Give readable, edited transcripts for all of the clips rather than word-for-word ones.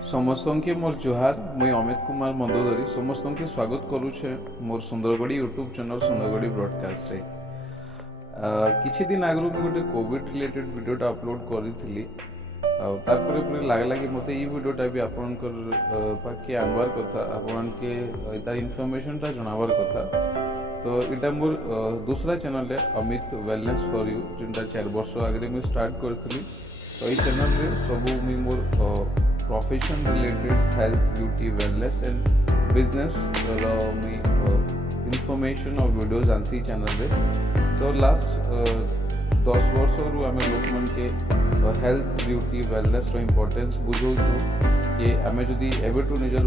समस्त के मोर जुहार मुई अमित कुमार मंदोदरी समस्त के स्वागत करुचे मोर सुंदरगढ़ी यूट्यूब चैनल सुंदरगढ़ी ब्रॉडकास्ट रे किछि दिन आगु मैं गोटे कोविड रिलेटेड वीडियोटा अपलोड करी तारपरे पूरे लागला कि मते ई वीडियोटा भी आपनकर पाके आनबार कथा आपन के तार इन्फॉर्मेशनटा जणावार कथा। तो इटा मोर दूसरा चैनल है अमित वेलनेस फॉर यू जिनटा 4 वर्ष आगे मैं स्टार्ट करथली। तो ई चैनल रे सब मुई मोर profession related health beauty wellness and business information और वीडियोज आंसी चैनल रे। तो लास्ट 10 वर्ष रु आम लोक मन के हेल्थ ब्यूटी वेलनेस इम्पोर्टेंस बुझौ कि आम जदि एबेठू निजर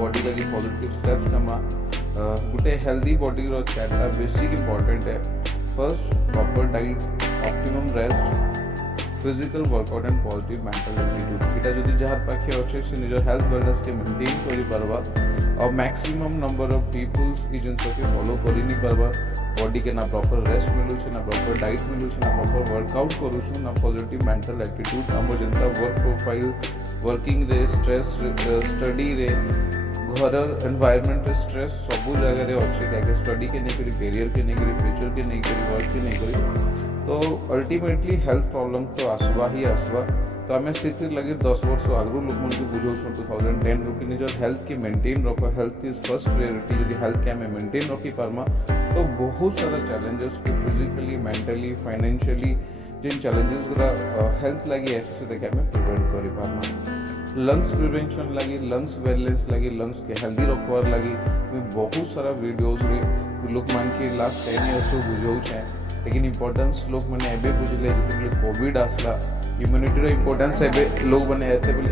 बॉडी लगी पॉजिटिव स्टेप्स नमा गोटे हेल्दी बॉडी रो 4टा बेसिक इम्पोर्टेंट है। First proper diet, optimum rest, physical workout and positive mental attitude. इटा जदि जहार पाखे अच्छे से निजर हेल्थ वेलनेस के मेंटेन करि परबा और मैक्सिमम नंबर ऑफ पीपल्स ई जिनस के फॉलो करि नि परबा। बॉडी के ना प्रॉपर रेस्ट मिलू छे, ना प्रॉपर डाइट मिलू छे, ना प्रॉपर वर्कआउट करू छु, ना पॉजिटिव मेंटल एटीट्यूड। हमर जनता वर्क प्रोफाइल, वर्किंग रे स्ट्रेस, स्टडी रे, घर एनवायरनमेंट स्ट्रेस सब जगह रे अच्छे क्या स्टडी के नहीं करी, करियर के नहीं करी, फ्यूचर के नहीं करी, वर्क के नहीं करी। तो अल्टीमेटली हेल्थ प्रॉब्लम तो आसवा ही आसवा। तो आम से लगे 10 वर्ष आगु लोक मन को बुझौ 2010 रु कि निजर हेल्थ के मेंटेन रख। Health is first priority. यदि हेल्थ के आम मेंटेन रखी पार्मा तो बहुत सारा चैलेंजेस को फिजिकली, मेंटली, फाइनेंशियली जिन चैलेंजेस गुरा हेल्थ लगी ऐसे से आम प्रिवेंट कर पार्मा। लंग्स प्रिवेंशन लगी, लंग्स वेलनेस लगी, लंग्स के हेल्दी रखवार लगी मैं बहुत सारा वीडियोज रे लोक मान के लास्ट 10 इयर्स बुझौ छे। लेकिन इम्पोर्टेंस लोक मैंने एबे बुझले जिते कोविड आसला। इम्यूनिटी इम्पोर्टेंस एबे लोक मैंने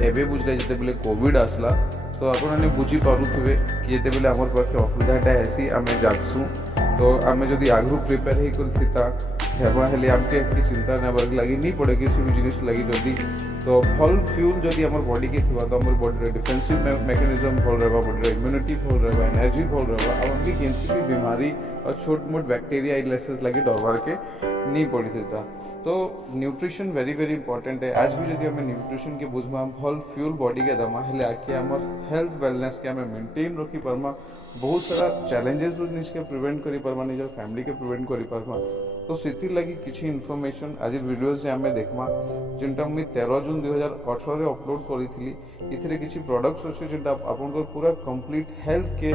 एबे बुझले जिते कोविड आसला। तो आपने बुझी पारुथिबे कि जिते आमर पाखे असुविधाटा ऐसी आम जागसु। तो आम जदि आगु प्रिपेयर ही करता हेबा हेले आमके कि चिंता नेबार लगी नहीं पड़े किसी भी जिनिस लगी जदि। तो भल फ्यूल जदि आमर बॉडी के थिबा तो आमर बॉडी रे डिफेंसिव मैकेनिज्म भल रहबा, बॉडी रे इम्यूनिटी भल रहबा, एनर्जी भल रहबा। अब हमके किसी भी बीमारी और छोट मोट बैक्टीरिया इलेसेस लगी डरबार के नहीं पड़ी था। तो न्यूट्रिशन वेरी वेरी इंपॉर्टेंट है। आज भी जदि हमें न्यूट्रिशन के बुझमा भल फ्यूल बॉडी के दमा हेले आके आमर हेल्थ वेलनेस के हमें मेंटेन रखी पार्मा। बहुत सारा चैलेंजेस निजके प्रिवेंट करि पार्मा, निजर फैमिली के प्रिवेंट करि पार्मा। तो से लगी किसी इनफॉरमेशन आज वीडियोज से आम देखमा जिनटा मुझे 13 जून 2018 रे अपलोड करी। इथिरे किसी प्रोडक्ट्स अच्छे जिनटा आपनकर पूरा कंप्लीट हेल्थ के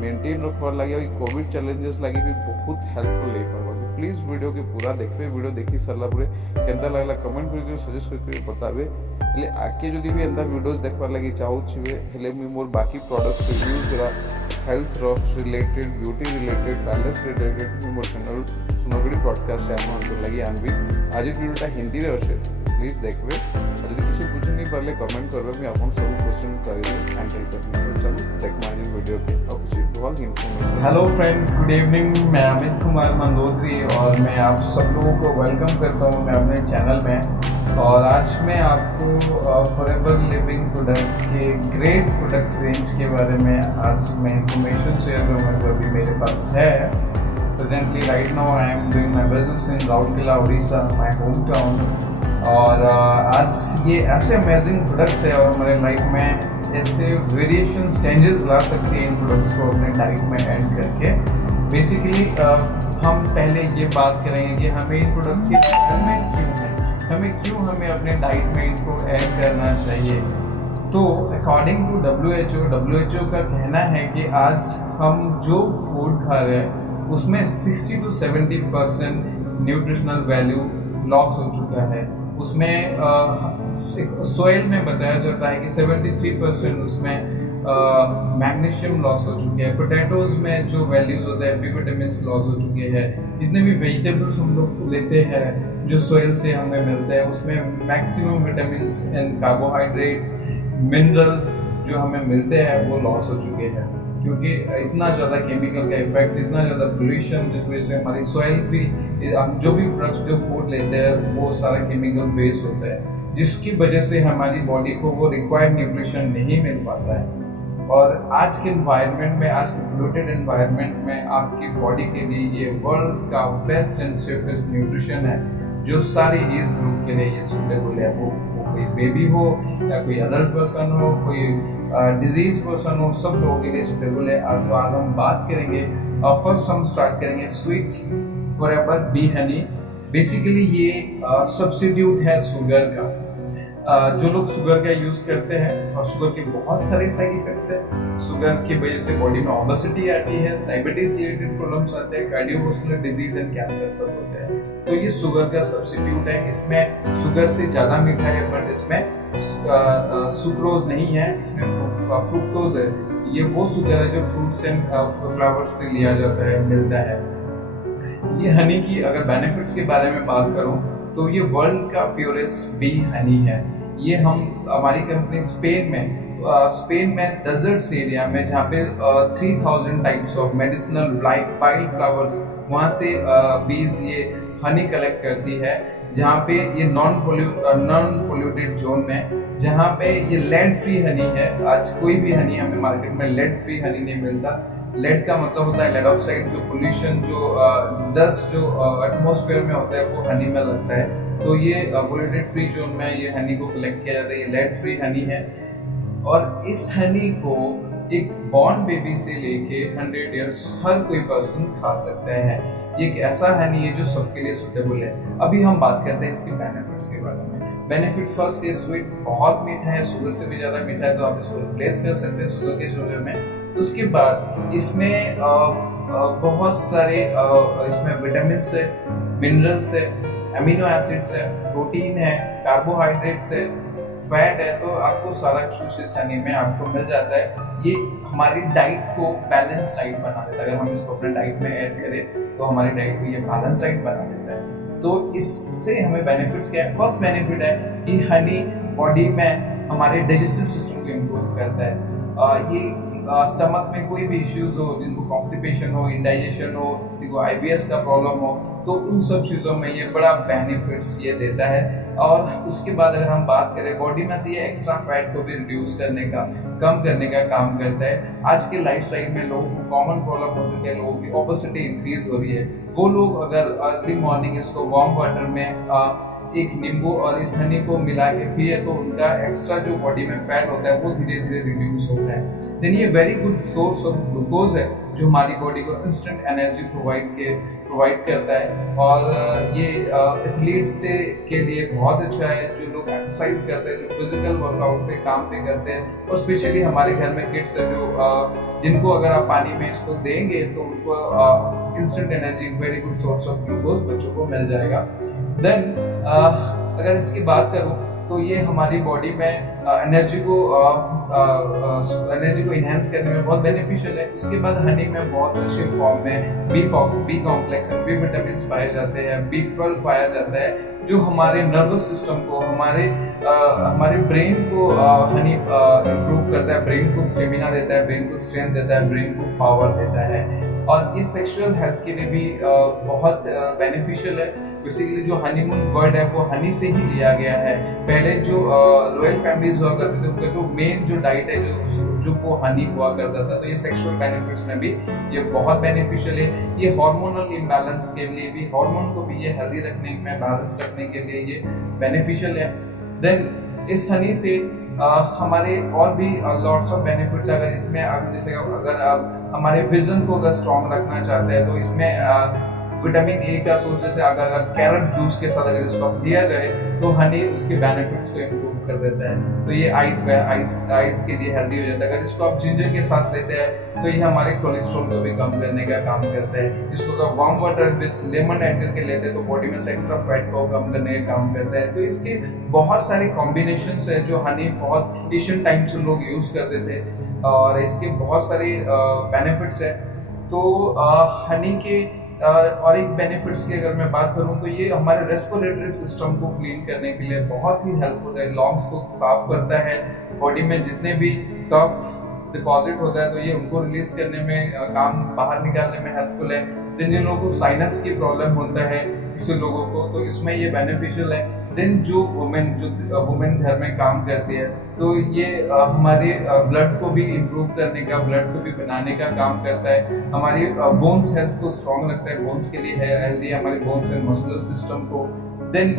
मेंटेन रखवार लगे और कोविड चैलेंजेस लगे भी बहुत हेल्पफुल ले पार्बा। तो प्लीज वीडियो के पूरा देखबे। वीडियो देखी सारा पर केनता लागला कमेंट करके सजेस्ट करके बताबे। हेले आके जदि भी एंता वीडियोस देखवार लगी चाहूछिबे हेले मुई मोर बाकी प्रोडक्ट्स रिव्यूज रा health related, beauty related, wellness related मोर चैनल सुंदरगढ़ी ब्रॉडकास्ट है आपन लगी आनबी। आज वीडियोटा हिंदी रे अच्छे प्लीज देखबे। और यदि किसी बुझ नहीं पारे कमेंट करबे, मैं आपन सब क्वेश्चन करिबे हैंडल करबे। चलो देखमा आज वीडियो के और कुछ बहुत information. Hello friends, good evening. मैं अमित कुमार मंदोदरी और मैं आप सब लोगों को वेलकम करता हूं मैं अपने चैनल में। और आज मैं आपको फॉरएवर लिविंग प्रोडक्ट्स के ग्रेट प्रोडक्ट्स रेंज के बारे में आज मैं इंफॉर्मेशन शेयर करूँगा जो अभी मेरे पास है। Presently right now I am doing my business in Rourkela, Orissa, my home town. और आज ये ऐसे अमेजिंग प्रोडक्ट्स है और हमारे लाइफ में ऐसे वेरिएशन चेंजेस ला सकते हैं इन प्रोडक्ट्स को अपने डाइट में ऐड करके। बेसिकली हम पहले ये बात करेंगे कि हमें इन प्रोडक्ट्स की रिक्वायरमेंट क्यों है, हमें अपने डाइट में इनको ऐड करना चाहिए। तो अकॉर्डिंग टू WHO का कहना है कि आज हम जो फूड खा रहे हैं उसमें 60 to 70% न्यूट्रिशनल वैल्यू लॉस हो चुका है। उसमें सोयल में बताया जाता है कि 73% उसमें मैग्नीशियम लॉस हो चुके हैं। पोटैटोज में जो वैल्यूज होते हैं बी विटामिन लॉस हो चुके हैं। जितने भी वेजिटेबल्स हम लोग लेते हैं जो सोयल से हमें मिलते हैं उसमें maximum vitamin and carbohydrates, minerals जो हमें मिलते हैं वो लॉस हो चुके हैं। क्योंकि इतना ज़्यादा केमिकल का इफेक्ट, इतना ज़्यादा पोल्यूशन जिस वजह से हमारी सॉइल भी, हम जो भी प्रोडक्ट्स जो फूड लेते हैं वो सारा केमिकल बेस्ड होता है, जिसकी वजह से हमारी बॉडी को वो रिक्वायर्ड न्यूट्रिशन नहीं मिल पाता है। और आज के एनवायरनमेंट में, आज के पोल्यूटेड एनवायरनमेंट में आपकी बॉडी के लिए ये वर्ल्ड का बेस्ट एंड सेफेस्ट न्यूट्रिशन है जो सारे एज ग्रुप के लिए ये सूटेबल है। वो कोई बेबी हो या कोई अडल्ट पर्सन हो, कोई डिजीज पर्सन हो, सब लोगों के लिए सुटेबल है। आज हम बात करेंगे, फर्स्ट हम स्टार्ट करेंगे sweet forever B Honey. Basically ये सब्स्टिट्यूट है शुगर का। जो लोग शुगर का यूज करते हैं, और शुगर के बहुत सारे साइड इफेक्ट्स हैं। शुगर की वजह से बॉडी में ओबेसिटी आती है, डायबिटीज रिलेटेड प्रॉब्लम्स आते हैं, कार्डियोवास्कुलर डिजीज एंड कैंसर तक होते हैं। तो ये शुगर का सब्स्टिट्यूट है। इसमें शुगर से ज्यादा मीठा है, बट इसमें सुक्रोज नहीं है, इसमें फ्रुक्टोज है। ये वो शुगर है जो फ्रूट्स एंड फ्लावर्स से लिया जाता है, मिलता है। ये हनी की अगर बेनिफिट्स के बारे में बात करूं तो ये वर्ल्ड का प्योरेस्ट बी हनी है। ये हमारी कंपनी स्पेन में डेजर्ट्स एरिया में, जहाँ पे 3000 types of medicinal wild flowers, वहाँ से बीज ये हनी कलेक्ट करती है। जहाँ पे ये नॉन पोल्यूटेड जोन में, जहाँ पे ये लेड फ्री हनी है। आज कोई भी हनी हमें मार्केट में लेड फ्री हनी नहीं मिलता। लेड का मतलब होता है लेड ऑक्साइड, जो पोल्यूशन, जो डस्ट जो एटमॉस्फेयर में होता है वो हनी में लगता है। तो ये पोल्यूटेड फ्री जोन में ये हनी को कलेक्ट किया जाता है। ये लेड फ्री हनी है, और इस हनी को एक बॉर्न बेबी से लेके 100 इयर्स हर कोई पर्सन खा सकता है। ये एक ऐसा हनी है जो सबके लिए सुटेबल है। अभी हम बात करते हैं इसके बेनिफिट्स के बारे में। बेनिफिट्स फर्स्ट, ये स्वीट बहुत मीठा है, शुगर से भी ज्यादा मीठा है, तो आप इसको रिप्लेस कर सकते हैं शुगर में। उसके बाद इसमें बहुत सारे इसमें विटामिन्स है, मिनरल्स है, अमीनो एसिड्स है, प्रोटीन है, कार्बोहाइड्रेट्स है, फैट है। तो आपको सारा कुछ इस हनी में आपको मिल जाता है। ये हमारी डाइट को बैलेंस डाइट बना देता है। अगर हम इसको अपने डाइट में ऐड करें तो हमारी डाइट को ये बैलेंस डाइट बना देता है। तो इससे हमें बेनिफिट्स क्या है? फर्स्ट बेनिफिट है कि हनी बॉडी में हमारे डाइजेस्टिव सिस्टम को इम्प्रूव करता है। ये स्टमक में कोई भी इश्यूज हो, जिनको कॉन्स्टिपेशन हो, इंडाइजेशन हो, किसी को आईबीएस का प्रॉब्लम हो, तो उन सब चीज़ों में ये बड़ा बेनिफिट्स ये देता है। और उसके बाद अगर हम बात करें बॉडी में से ये एक्स्ट्रा फैट को भी रिड्यूस करने का, कम करने का काम करता है। आज के लाइफस्टाइल में लोगों को कॉमन प्रॉब्लम हो चुके हैं, लोगों की ओबेसिटी इंक्रीज हो रही है। वो लोग अगर अर्ली मॉर्निंग इसको वार्म वाटर में एक नींबू और इस हनी को मिला के पिए तो उनका एक्स्ट्रा जो बॉडी में फैट होता है वो धीरे धीरे रिड्यूस होता है। देन ये very good source of glucose है, जो हमारी बॉडी को इंस्टेंट एनर्जी प्रोवाइड करता है। और ये एथलीट्स के लिए बहुत अच्छा है, जो लोग एक्सरसाइज करते हैं, जो फिजिकल वर्कआउट पे काम पे करते हैं। और स्पेशली हमारे घर में किड्स है जो जिनको अगर आप पानी में इसको देंगे तो उनको instant energy, very good source of glucose बच्चों को मिल जाएगा। देन अगर इसकी बात करूं तो ये हमारी बॉडी में एनर्जी को इनहेंस करने में बहुत बेनिफिशियल है। उसके बाद हनी में बहुत अच्छे फॉर्म में B complex and B vitamins पाए जाते हैं, B12 पाया जाता है, जो हमारे नर्वस सिस्टम को, हमारे ब्रेन को हनी इम्प्रूव करता है, ब्रेन को स्टेमिना देता है, ब्रेन को स्ट्रेंथ देता है, ब्रेन को पावर देता है। और ये सेक्सुअल हेल्थ के लिए भी बहुत बेनिफिशियल है। बेसिकली जो हनीमून वर्ड है वो हनी से ही लिया गया है। पहले जो रॉयल फैमिलीज हुआ करते थे, उनका जो मेन जो डाइट है जो वो हनी हुआ करता था। तो ये सेक्सुअल बेनिफिट्स में भी ये बहुत बेनिफिशियल है। ये हार्मोनल इम्बैलेंस के लिए भी, हार्मोन को भी ये हेल्दी रखने में, बैलेंस रखने के लिए ये बेनिफिशियल है। देन इस हनी से हमारे और भी लॉट्स ऑफ बेनिफिट्स। अगर इसमें जैसे अगर आप हमारे विजन को अगर स्ट्रॉन्ग रखना चाहते हैं तो इसमें विटामिन ए का सोर्स, जैसे अगर कैरेट जूस के साथ अगर इसको लिया जाए तो हनी उसके बेनिफिट्स को इम्प्रूव कर देता है। तो ये आइज के लिए हेल्दी हो जाता है। अगर इसको आप जिंजर के साथ लेते हैं तो ये हमारे कोलेस्ट्रॉल को भी कम करने का काम करता है। इसको अगर warm water with lemon add करके लेते हैं तो बॉडी में से एक्स्ट्रा फैट को कम करने का काम करता है। तो इसके बहुत सारे कॉम्बिनेशंस है जो हनी बहुत एशियन टाइम से लोग यूज करते थे, और इसके बहुत सारे बेनिफिट्स है। तो हनी के और एक बेनिफिट्स की अगर मैं बात करूं तो ये हमारे रेस्पिरेटरी सिस्टम को क्लीन करने के लिए बहुत ही हेल्पफुल है। लंग्स को साफ करता है, बॉडी में जितने भी कफ डिपॉजिट होता है तो ये उनको रिलीज करने में, काम बाहर निकालने में हेल्पफुल है। जिन लोगों को साइनस की प्रॉब्लम होता है किसी लोगों को, तो इसमें ये बेनिफिशियल है। देन जो वुमेन घर में काम करती है तो ये हमारे ब्लड को भी इम्प्रूव करने का, ब्लड को भी बनाने का काम करता है। हमारी बोन्स हेल्थ को स्ट्रॉन्ग रखता है, बोन्स के लिए है हेल्दी, हमारे बोन्स एंड मस्कुलर सिस्टम को। देन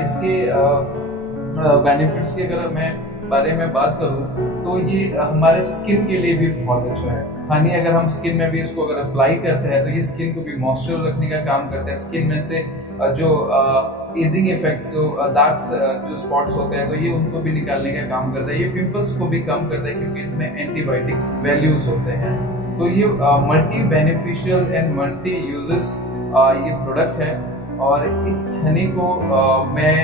इसके बेनिफिट्स की अगर मैं बारे में बात करूं तो ये हमारे स्किन के लिए भी बहुत अच्छा है। हनी अगर हम स्किन में भी इसको अगर अप्लाई करते हैं तो ये स्किन को भी मॉइस्चर रखने का काम करता है। स्किन में से जो ईजिंग इफेक्ट्स जो डार्क जो स्पॉट्स होते हैं तो ये उनको भी निकालने का काम करता है। ये पिंपल्स को भी कम करता है क्योंकि इसमें एंटीबायोटिक्स वैल्यूज होते हैं। तो ये multi beneficial and multi uses ये प्रोडक्ट है और इस हनी को मैं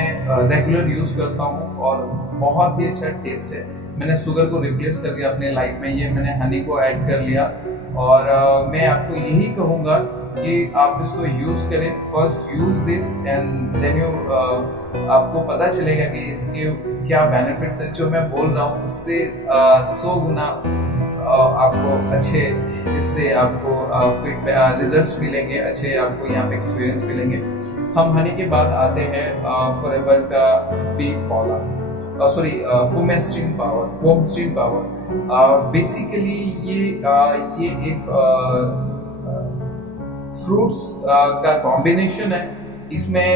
रेगुलर यूज करता हूँ और बहुत ही अच्छा टेस्ट है। मैंने शुगर को रिप्लेस कर दिया अपने लाइफ में, ये मैंने हनी को ऐड कर लिया और मैं आपको यही कहूँगा कि आप इसको यूज करें। First use this and then you आपको पता चलेगा कि इसके क्या बेनिफिट्स हैं। जो मैं बोल रहा हूँ उससे 100 गुना आपको अच्छे इससे आपको रिजल्ट्स मिलेंगे, अच्छे आपको यहाँ पे एक्सपीरियंस मिलेंगे। हम हनी के बाद आते हैं फॉरएवर का बी पॉलर पोमेस्ट्रीन पावर। बेसिकली ये एक फ्रूट्स का कॉम्बिनेशन है। इसमें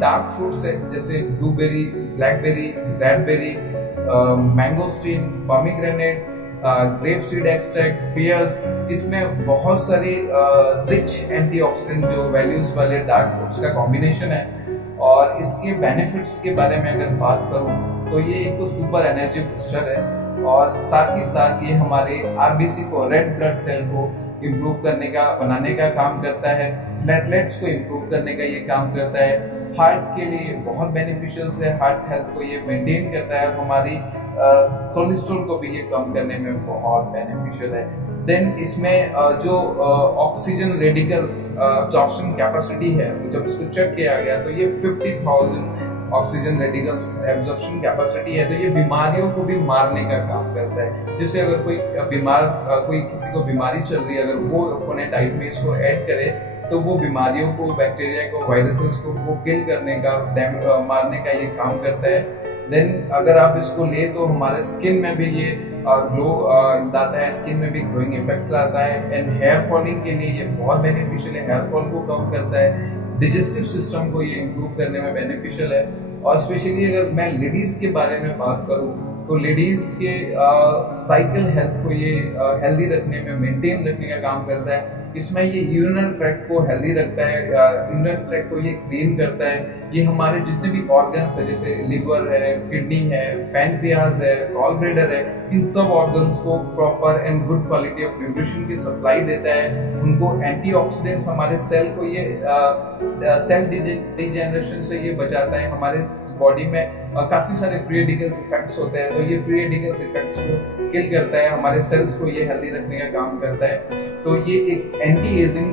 डार्क फ्रूट्स है जैसे blueberry, blackberry, redberry, mangosteen, pomegranate, grape seed extract, pears. इसमें बहुत सारे रिच एंटीऑक्सीडेंट जो वैल्यूज वाले डार्क फ्रूट्स का कॉम्बिनेशन है। और इसके बेनिफिट्स के बारे में अगर बात करूं तो ये एक तो सुपर एनर्जी बूस्टर है और साथ ही साथ ये हमारे आरबीसी को, रेड ब्लड सेल को इम्प्रूव करने का, बनाने का काम करता है। प्लेटलेट्स को इम्प्रूव करने का ये काम करता है। हार्ट के लिए बहुत बेनिफिशियल है, हार्ट हेल्थ को ये मेंटेन करता है। हमारी कोलेस्ट्रॉल को भी ये कम करने में बहुत बेनिफिशियल है। देन इसमें जो ऑक्सीजन रेडिकल्स अब्जॉर्प्शन कैपेसिटी है, जब इसको चेक किया गया तो ये 50,000 ऑक्सीजन रेडिकल्स एब्जॉर्प्शन कैपेसिटी है। तो ये बीमारियों को भी मारने का काम करता है। जैसे अगर कोई कोई किसी को बीमारी चल रही है, अगर वो अपने डाइट में इसको ऐड करे तो वो बीमारियों को, बैक्टीरिया को, वायरसेस को वो किल करने का, मारने का ये काम करता है। देन अगर आप इसको ले तो हमारे स्किन में भी ये ग्लो लाता है, स्किन में भी ग्लोइंग इफेक्ट्स लाता है। एंड हेयर फॉलिंग के लिए ये बहुत बेनिफिशियल है, हेयर फॉल को कम करता है। डिजेस्टिव सिस्टम को ये इम्प्रूव करने में बेनिफिशियल है। और स्पेशली अगर मैं लेडीज के बारे में बात करूँ तो लेडीज के साइकिल हेल्थ को ये हेल्दी रखने में, मेंटेन रखने का काम करता है। इसमें ये यूरिनरी ट्रैक्ट को हेल्दी रखता है, यूरिनरी ट्रैक्ट को ये क्लीन करता है। ये हमारे जितने भी ऑर्गन्स है जैसे लिवर है, किडनी है, पैनक्रियाज है, गॉल ब्लैडर है, इन सब ऑर्गन्स को proper and good quality of nutrition की सप्लाई देता है। उनको एंटीऑक्सीडेंट्स, हमारे सेल को ये सेल डिजेनरेशन से ये बचाता है। हमारे बॉडी में काफी सारे फ्री रेडिकल्स इफेक्ट्स होते हैं तो ये फ्री रेडिकल्स इफेक्ट्स को किल करता है, हमारे सेल्स को ये हेल्दी रखने का काम करता है। तो ये एक एंटी एजिंग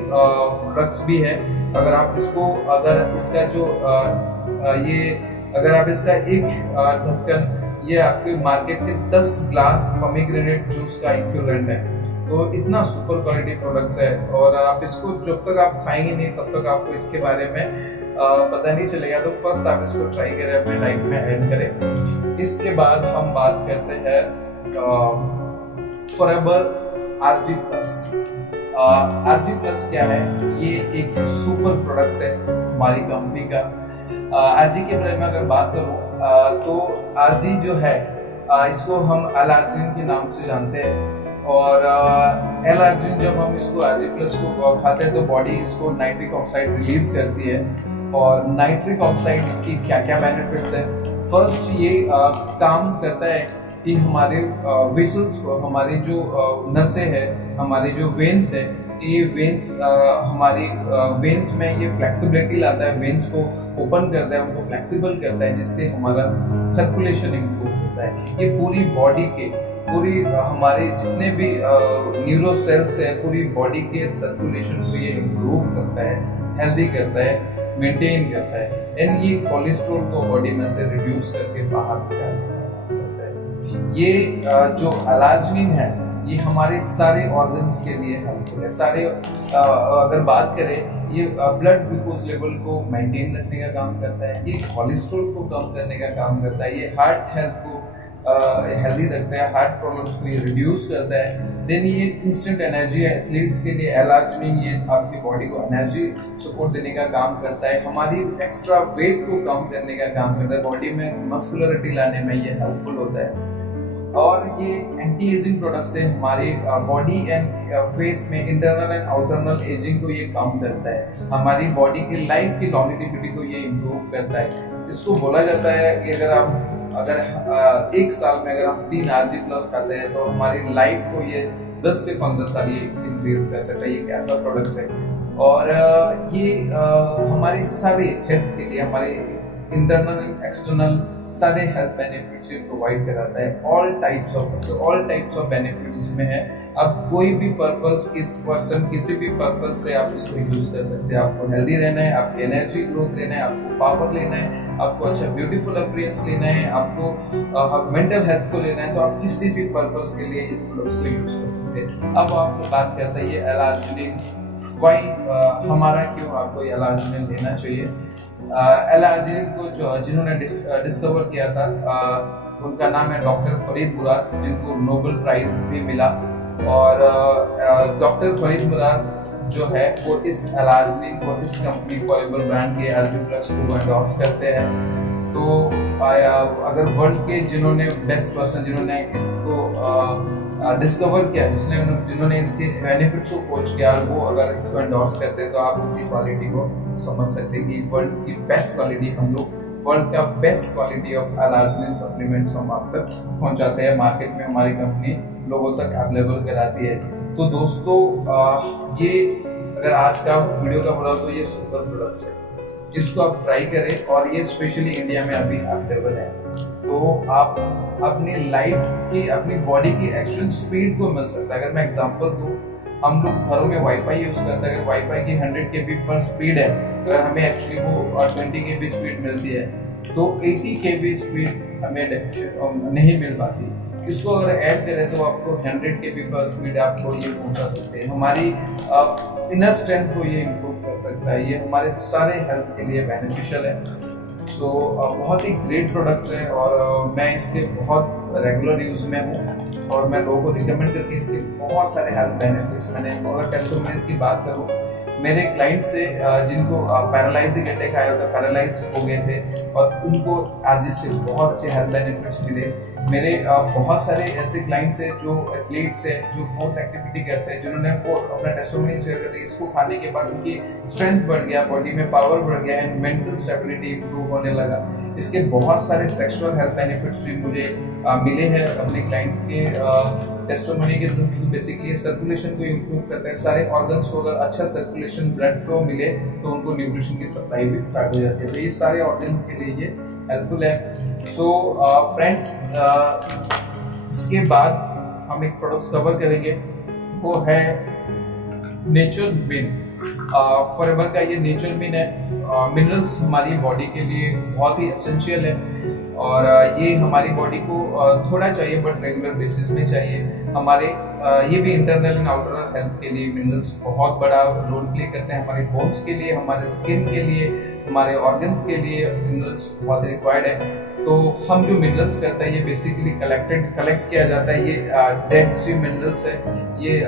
ड्रग्स भी है। अगर आप इसको, अगर इसका जो ये अगर आप इसका एक ढक्कन, ये आपके मार्केट के 10 ग्लास पोमीग्रेनेट जूस का इक्विवेलेंट है। तो इतना सुपर क्वालिटी प्रोडक्ट्स है और आप इसको जब तक आप खाएंगे नहीं तब तक आपको इसके बारे में पता नहीं चलेगा। तो फर्स्ट आप इसको ट्राई करें, अपने डाइट में ऐड करें। इसके बाद हम बात करते हैं forever RG plus. RG plus क्या है? ये एक सुपर प्रोडक्ट्स है हमारी कंपनी का। आरजी के बारे में अगर बात करूँ तो आरजी जो है इसको हम एल-आर्जिनिन के नाम से जानते हैं। और एल-आर्जिनिन जब हम इसको आरजी प्लस को खाते हैं तो बॉडी इसको नाइट्रिक ऑक्साइड रिलीज करती है। और नाइट्रिक ऑक्साइड की क्या क्या बेनिफिट्स है? फर्स्ट ये काम करता है कि हमारे वेसल्स को, हमारी जो नसें हैं, हमारे जो वेन्स है, ये वेन्स हमारी वेन्स में ये फ्लेक्सिबिलिटी लाता है, वेन्स को ओपन करता है, उनको फ्लेक्सिबल करता है, जिससे हमारा सर्कुलेशन इम्प्रूव होता है। ये पूरी बॉडी के, पूरी हमारे जितने भी न्यूरो सेल्स है, पूरी बॉडी के सर्कुलेशन को ये इम्प्रूव करता है, हेल्दी करता है, मेंटेन करता है। एंड ये कोलेस्ट्रॉल को बॉडी में से रिड्यूस करके बाहर निकालता है। ये जो एल-आर्जिनिन है ये हमारे सारे ऑर्गन्स के लिए हेल्पफुल है। सारे अगर बात करें, ये ब्लड ग्लूकोज लेवल को मेंटेन रखने का काम करता है, ये कोलेस्ट्रॉल को कम करने का काम करता है, ये हार्ट हेल्थ को हेल्दी रखता है, हार्ट प्रॉब्लम्स को ये रिड्यूस करता है। देन ये इंस्टेंट एनर्जी है एथलीट्स के लिए। एल-आर्जिनिन ये आपकी बॉडी को एनर्जी सपोर्ट देने का काम करता है, हमारी एक्स्ट्रा वेट को कम करने का काम करता है, बॉडी में मस्कुलरिटी लाने में ये हेल्पफुल होता है। और ये एंटी एजिंग प्रोडक्ट्स है, हमारे बॉडी एंड फेस में इंटरनल एंड आउटरनल एजिंग को ये कम करता है, हमारी बॉडी की लाइफ की लॉन्गेविटी को ये इम्प्रूव करता है। इसको बोला जाता है कि अगर एक साल में अगर हम 3 RG प्लस खाते हैं तो हमारी लाइफ को ये 10 से 15 साल ये इंक्रीज कर सकता है। ये एक ऐसा प्रोडक्ट है और ये हमारी सारे हेल्थ के लिए, हमारे इंटरनल एंड एक्सटर्नल सारे हेल्थ बेनिफिट्स ये प्रोवाइड कराता है। ऑल टाइप्स ऑफ बेनिफिट्स इसमें है। अब कोई भी पर्पस, किसी भी पर्पस से आप इसको यूज कर सकते हैं। आपको हेल्दी रहना है, आपकी एनर्जी ग्रोथ लेना है, आपको पावर लेना है, आपको अच्छा ब्यूटीफुल अपीयरेंस लेना है, आपको मेंटल हेल्थ को लेना है, तो आप किसी भी पर्पस के लिए इस प्रोडक्ट्स को यूज कर सकते हैं। अब आपको बात करते हैं ये एल-आर्जिनिन वाई हमारा क्यों आपको ये एल-आर्जिनिन लेना चाहिए। एल-आर्जिनिन को जिन्होंने डिस्कवर किया था उनका नाम है डॉक्टर फरीद मुराद, जिनको नोबेल प्राइज भी मिला। और डॉक्टर फरीद मुराद जो है वो इस एल-आर्जिनिन को, इस कंपनी फॉरेवर ब्रांड के RG प्लस को एंडोर्स करते हैं। तो अगर वर्ल्ड के जिन्होंने बेस्ट पर्सन जिन्होंने इसको डिस्कवर किया, जिन्होंने इसके बेनिफिट्स को खोज किया, वो अगर इसको एंडोर्स करते हैं तो आप इसकी क्वालिटी को समझ सकते हैं कि वर्ल्ड की बेस्ट क्वालिटी हम लोग, वर्ल्ड का best quality of L-arginine supplements हम आप तक पहुंचाते हैं। मार्केट में हमारी कंपनी लोगों तक अवेलेबल कराती है। तो दोस्तों ये अगर आज का वीडियो का बोला तो ये सुपर प्रोडक्ट्स है, इसको आप ट्राई करें और ये स्पेशली इंडिया में अभी अवेलेबल है। तो आप अपनी लाइफ की, अपनी बॉडी की एक्चुअल स्पीड को मिल सकता है। अगर मैं एग्जांपल दूं, हम लोग घरों में वाईफाई यूज करते हैं, अगर वाईफाई की 100 KB पर स्पीड है, अगर हमें एक्चुअली वो 20 KB स्पीड मिलती है तो 80 KB स्पीड हमें नहीं मिल पाती। इसको अगर ऐड करें तो आपको 100 KB पर स्पीड आपको ये पहुंचा सकते हैं। हमारी इनर स्ट्रेंथ को ये इम्प्रूव कर सकता है, ये हमारे सारे हेल्थ के लिए बेनिफिशियल है। सो बहुत ही ग्रेट प्रोडक्ट्स हैं और मैं इसके बहुत रेगुलर यूज़ में हूँ और मैं लोगों को रिकमेंड करके इसके बहुत सारे हेल्थ बेनिफिट्स, मैंने अगर टेस्टिमोनियल्स की बात करूँ मेरे क्लाइंट से जिनको पैरालाइजिंग अटैक आया था, पैरालाइज हो गए थे और उनको आज से बहुत अच्छे हेल्थ बेनिफिट्स मिले। मेरे बहुत सारे ऐसे क्लाइंट्स हैं जो एथलीट्स हैं, जो फोर्स एक्टिविटी करते हैं, जिन्होंने वो अपना टेस्टिमोनी शेयर करते हैं, इसको खाने के बाद उनकी स्ट्रेंथ बढ़ गया, बॉडी में पावर बढ़ गया एंड मेंटल स्टेबिलिटी इंप्रूव होने लगा। इसके बहुत सारे सेक्सुअल हेल्थ बेनिफिट्स भी मुझे मिले हैं अपने क्लाइंट्स के टेस्टिमोनी के थ्रू, क्योंकि बेसिकली सर्कुलेशन को इम्प्रूव करता है। सारे ऑर्गन्स को अगर अच्छा सर्कुलेशन, ब्लड फ्लो मिले तो उनको न्यूट्रिशन की सप्लाई भी स्टार्ट हो जाती है। तो ये सारे ऑर्गन्स के लिए ये हेल्पफुल है। सो फ्रेंड्स, इसके बाद हम एक प्रोडक्ट्स कवर करेंगे, वो है नेचर मिन। फॉरएवर का ये नेचर मिन है। मिनरल्स हमारी बॉडी के लिए बहुत ही एसेंशियल है और ये हमारी बॉडी को थोड़ा चाहिए बट रेगुलर बेसिस में चाहिए। हमारे ये भी इंटरनल एंड आउटरनल हेल्थ के लिए मिनरल्स बहुत बड़ा रोल प्ले करते हैं। हमारे बोन्स के लिए, हमारे स्किन के लिए, हमारे ऑर्गन्स के लिए मिनरल्स बहुत रिक्वायर्ड है। तो हम जो मिनरल्स करते हैं ये बेसिकली कलेक्ट किया जाता है। ये डेड सी मिनरल्स है, ये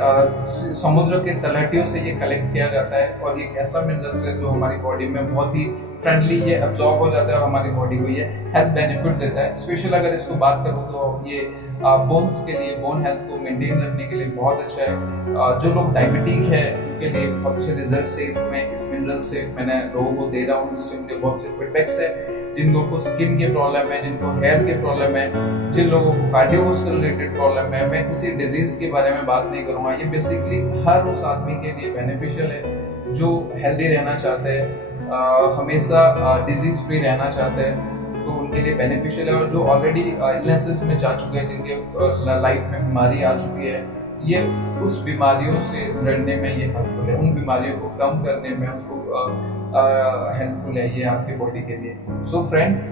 समुद्र के तलहटियों से ये कलेक्ट किया जाता है और ये ऐसा मिनरल्स है जो हमारी बॉडी में बहुत ही फ्रेंडली ये अब्जॉर्ब हो जाता है और हमारी बॉडी को ये हेल्थ बेनिफिट देता है। स्पेशल अगर इसको बात करूँ तो ये बोन्स के लिए, बोन हेल्थ को मेंटेन रखने के लिए बहुत अच्छा है। जो लोग डायबिटिक है उनके लिए बहुत अच्छे रिजल्ट से इस मिनरल से मैं लोगों को दे रहा हूँ, जिससे उनके बहुत से फीडबैक्स है। जिन लोगों को स्किन के प्रॉब्लम है, जिनको हेयर के प्रॉब्लम है, जिन लोगों को कार्डियोवास्कुलर रिलेटेड प्रॉब्लम है, मैं किसी डिजीज के बारे में बात नहीं करूँगा। ये बेसिकली हर उस आदमी के लिए बेनिफिशियल है जो हेल्दी रहना चाहते हैं, हमेशा डिजीज फ्री रहना चाहते हैं, तो उनके लिए बेनिफिशियल है। और जो ऑलरेडी इलनेसेस में जा चुके हैं, जिनके लाइफ में बीमारी आ चुकी है, ये उस बीमारियों से लड़ने में ये हेल्पफुल है, उन बीमारियों को कम करने में उसको हेल्पफुल है ये आपकी बॉडी के लिए। सो फ्रेंड्स,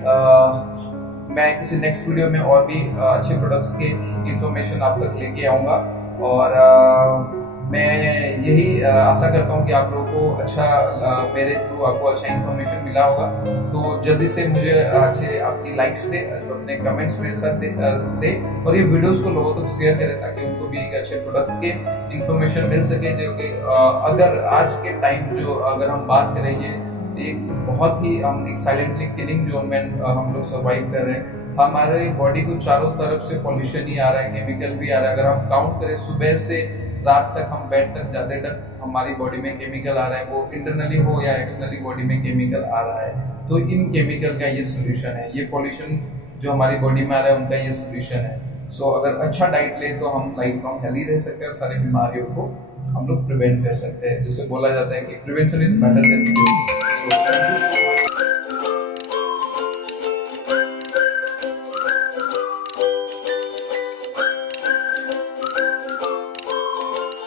मैं किसी नेक्स्ट वीडियो में और भी अच्छे प्रोडक्ट्स के इंफॉर्मेशन आप तक लेके आऊँगा और मैं यही आशा करता हूँ कि आप लोगों को अच्छा मेरे थ्रू आपको अच्छा इन्फॉर्मेशन मिला होगा। तो जल्दी से मुझे अच्छे आपकी लाइक्स दे, अपने कमेंट्स मेरे साथ दे और ये वीडियोस को लोगों तक शेयर करें ताकि उनको भी एक अच्छे प्रोडक्ट्स के इन्फॉर्मेशन मिल सके। जो कि अगर आज के टाइम जो अगर हम बात करें, ये एक बहुत ही हम एक साइलेंटली किलिंग जोन में हम लोग सर्वाइव कर रहे हैं। हमारे बॉडी को चारों तरफ से पॉल्यूशन ही आ रहा है, केमिकल भी आ रहा है। अगर हम काउंट करें सुबह से रात तक, हम बेड तक जाते तक हमारी बॉडी में केमिकल आ रहा है, वो इंटरनली हो या एक्सटर्नली बॉडी में केमिकल आ रहा है। तो इन केमिकल का ये सोल्यूशन है, ये पॉल्यूशन जो हमारी बॉडी में आ रहा है उनका ये सोल्यूशन है। सो अगर अच्छा डाइट ले तो हम लाइफ लॉन्ग हेल्दी रह सकते हैं और सारी बीमारियों को हम लोग प्रिवेंट कर सकते हैं। जिससे बोला जाता है कि prevention is better than cure.